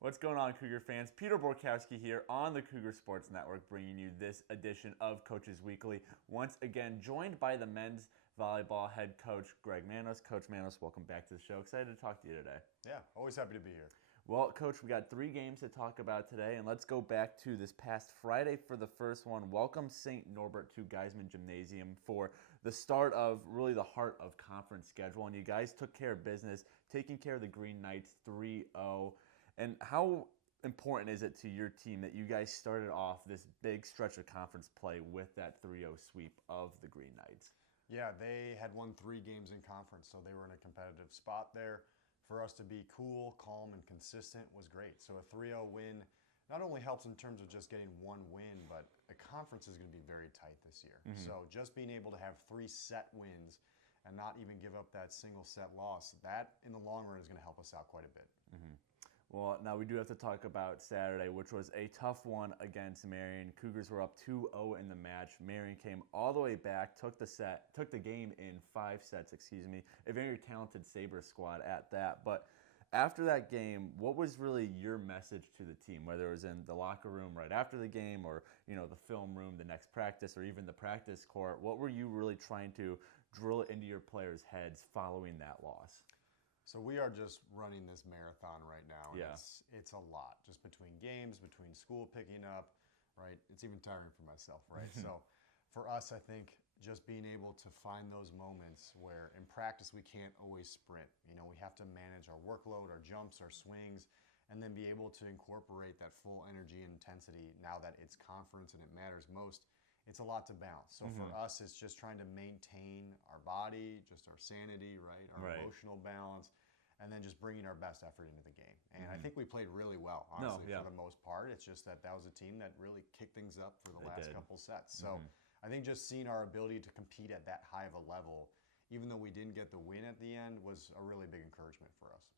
What's going on, Cougar fans? Peter Borkowski here on the Cougar Sports Network, bringing you this edition of Coaches Weekly. Once again, joined by the men's volleyball head coach, Greg Manos. Coach Manos, welcome back to the show. Excited to talk to you today. Yeah, always happy to be here. Well, Coach, we got 3 games to talk about today, and let's go back to this past Friday for the first one. Welcome St. Norbert to Geisman Gymnasium for the start of really the heart of conference schedule, and you guys took care of business, taking care of the Green Knights 3-0. And how important is it to your team that you guys started off this big stretch of conference play with that 3-0 sweep of the Green Knights? Yeah, they had won 3 games in conference, so they were in a competitive spot there. For us to be cool, calm, and consistent was great. So a 3-0 win not only helps in terms of just getting one win, but the conference is going to be very tight this year. So just being able to have 3 set wins and not even give up that single set loss, that in the long run is going to help us out quite a bit. Well, now we do have to talk about Saturday, which was a tough one against Marion. Cougars were up 2-0 in the match. Marion came all the way back, took the game in 5 sets, a very talented Sabre squad at that. But after that game, what was really your message to the team, whether it was in the locker room right after the game or, the film room, the next practice, or even the practice court? What were you really trying to drill into your players' heads following that loss? So we are just running this marathon right now. And Yeah. It's a lot, just between games, between school picking up, right? It's even tiring for myself, right? So for us, I think just being able to find those moments where in practice we can't always sprint. We have to manage our workload, our jumps, our swings, and then be able to incorporate that full energy and intensity now that it's conference and it matters most. It's a lot to balance. So for us, it's just trying to maintain our body, just our sanity, right? Our emotional balance, and then just bringing our best effort into the game. And I think we played really well, honestly, for the most part. It's just that was a team that really kicked things up for the last couple sets. So I think just seeing our ability to compete at that high of a level, even though we didn't get the win at the end, was a really big encouragement for us.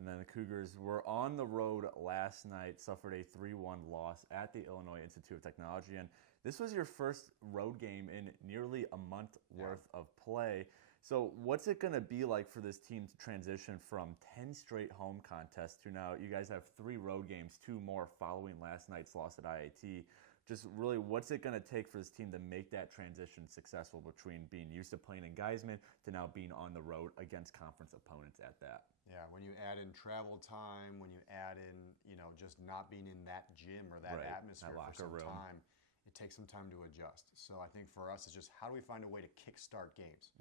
And then the Cougars were on the road last night, suffered a 3-1 loss at the Illinois Institute of Technology. And this was your first road game in nearly a month worth of play. So what's it going to be like for this team to transition from 10 straight home contests to now you guys have 3 road games, 2 more following last night's loss at IAT? Just really, what's it going to take for this team to make that transition successful between being used to playing in Geisman to now being on the road against conference opponents at that? Yeah, when you add in travel time, when you add in, just not being in that gym or that atmosphere for some time, it takes some time to adjust. So I think for us, it's just how do we find a way to kickstart games?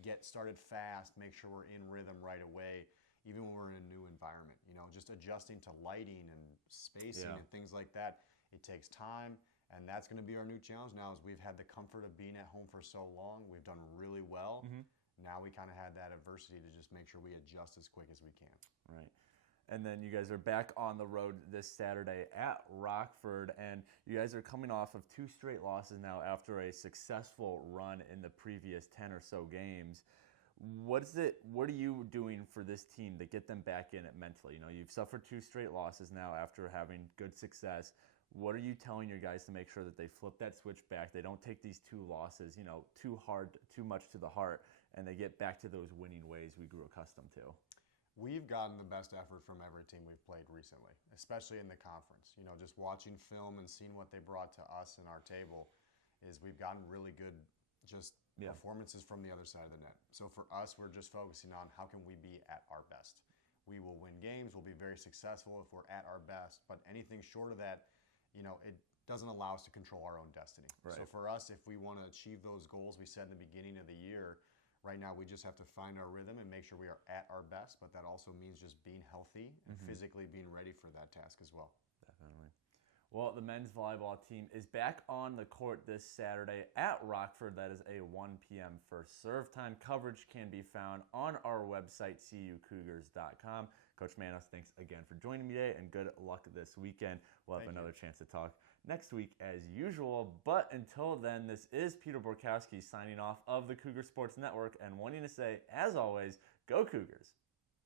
Get started fast, make sure we're in rhythm right away, even when we're in a new environment. Just adjusting to lighting and spacing and things like that. It takes time, and that's going to be our new challenge now as we've had the comfort of being at home for so long. We've done really well. Now we kind of had that adversity to just make sure we adjust as quick as we can. Right. And then you guys are back on the road this Saturday at Rockford, and you guys are coming off of 2 straight losses now after a successful run in the previous 10 or so games. What are you doing for this team to get them back in it mentally? You've suffered 2 straight losses now after having good success. What are you telling your guys to make sure that they flip that switch back? They don't take these 2 losses, too hard, too much to the heart, and they get back to those winning ways we grew accustomed to. We've gotten the best effort from every team we've played recently, especially in the conference. Just watching film and seeing what they brought to us and our table is we've gotten really good performances from the other side of the net. So for us, we're just focusing on how can we be at our best. We will win games, we'll be very successful if we're at our best, but anything short of that, it doesn't allow us to control our own destiny. So for us, if we want to achieve those goals we set in the beginning of the year, right now we just have to find our rhythm and make sure we are at our best, but that also means just being healthy and physically being ready for that task as well. Definitely. Well, the men's volleyball team is back on the court this Saturday at Rockford. That is a 1 p.m. first serve time. Coverage can be found on our website, cucougars.com. Coach Manos, thanks again for joining me today, and good luck this weekend. We'll have another chance to talk next week as usual. But until then, this is Peter Borkowski signing off of the Cougar Sports Network and wanting to say, as always, go Cougars.